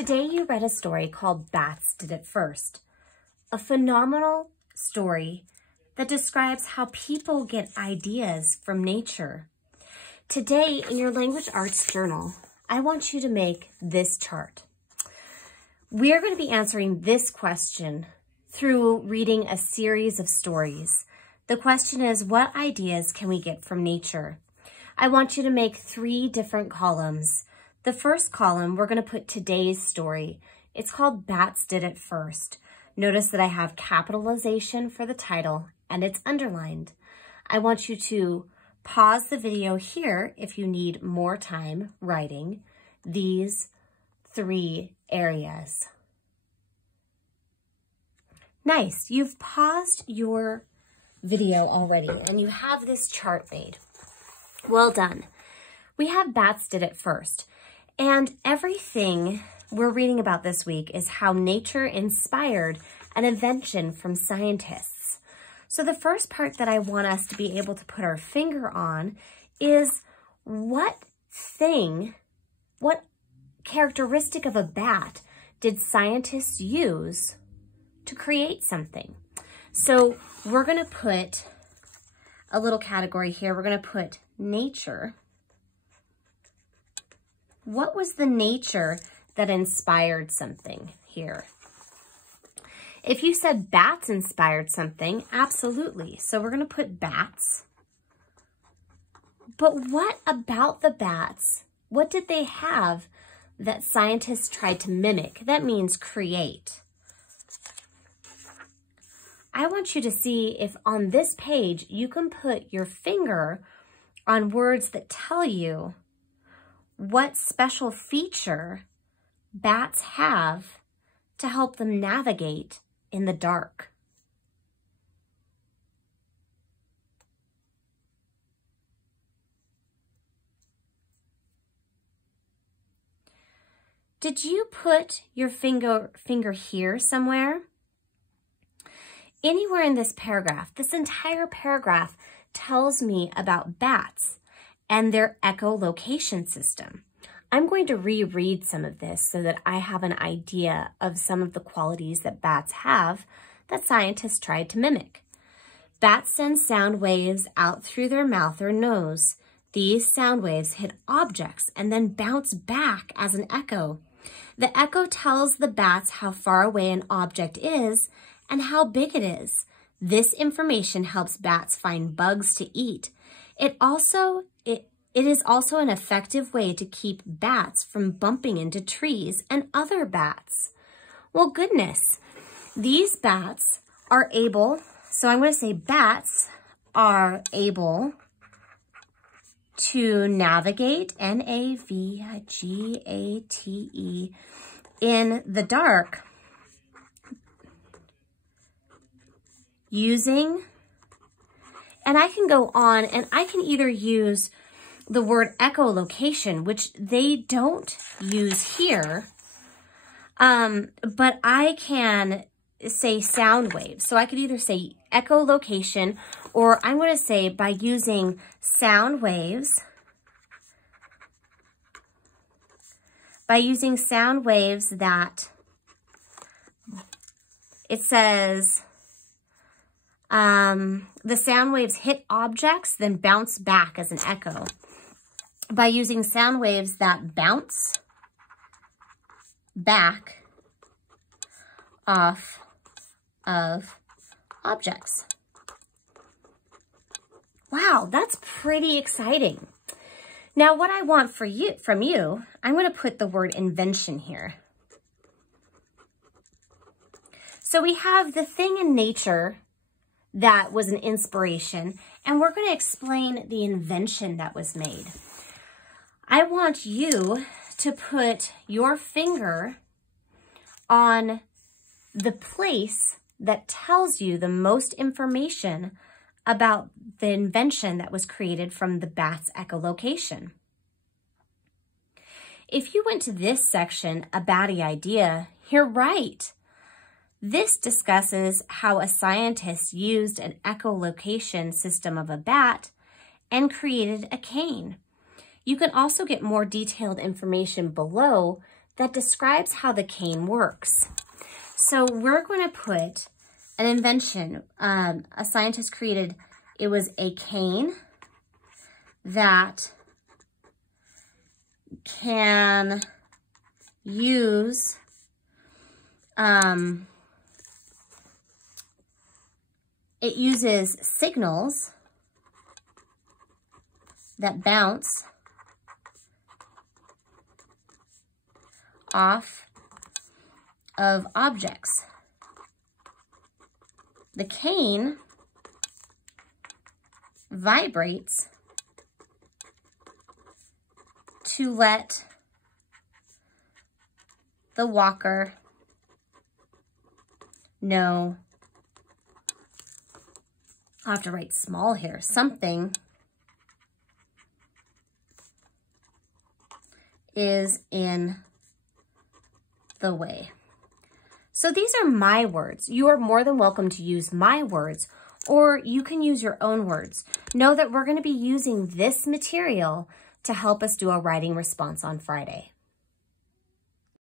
Today you read a story called Bats Did It First, a phenomenal story that describes how people get ideas from nature. Today in your language arts journal, I want you to make this chart. We're going to be answering this question through reading a series of stories. The question is, what ideas can we get from nature? I want you to make 3 different columns. The first column, we're going to put today's story. It's called Bats Did It First. Notice that I have capitalization for the title and it's underlined. I want you to pause the video here if you need more time writing these 3 areas. Nice, you've paused your video already and you have this chart made. Well done. We have Bats Did It First. And everything we're reading about this week is how nature inspired an invention from scientists. So the first part that I want us to be able to put our finger on is what characteristic of a bat did scientists use to create something? So we're going to put a little category here. We're going to put nature. What was the nature that inspired something here? If you said bats inspired something, absolutely. So we're going to put bats. But what about the bats? What did they have that scientists tried to mimic? That means create. I want you to see if on this page you can put your finger on words that tell you what special feature bats have to help them navigate in the dark. Did you put your finger here somewhere? Anywhere in this paragraph, this entire paragraph tells me about bats and their echolocation system. I'm going to reread some of this so that I have an idea of some of the qualities that bats have that scientists tried to mimic. Bats send sound waves out through their mouth or nose. These sound waves hit objects and then bounce back as an echo. The echo tells the bats how far away an object is and how big it is. This information helps bats find bugs to eat. It is also an effective way to keep bats from bumping into trees and other bats. Well, goodness, these bats are able, so I'm going to say bats are able to navigate, N-A-V-G-A-T-E, in the dark using, and I can go on and I can either use the word echolocation, which they don't use here, but I can say sound waves. So I could either say echolocation, or I'm going to say by using sound waves, that it says, the sound waves hit objects, then bounce back as an echo. By using sound waves that bounce back off of objects. Wow, that's pretty exciting. Now, what I want from you, I'm going to put the word invention here. So we have the thing in nature that was an inspiration, and we're going to explain the invention that was made. I want you to put your finger on the place that tells you the most information about the invention that was created from the bat's echolocation. If you went to this section, a batty idea, you're right. This discusses how a scientist used an echolocation system of a bat and created a cane. You can also get more detailed information below that describes how the cane works. So we're going to put an invention. A scientist created, it was a cane that can use it uses signals that bounce off of objects. The cane vibrates to let the walker know. I'll have to write small here. Something is in the way. So these are my words. You are more than welcome to use my words, or you can use your own words. Know that we're going to be using this material to help us do a writing response on Friday.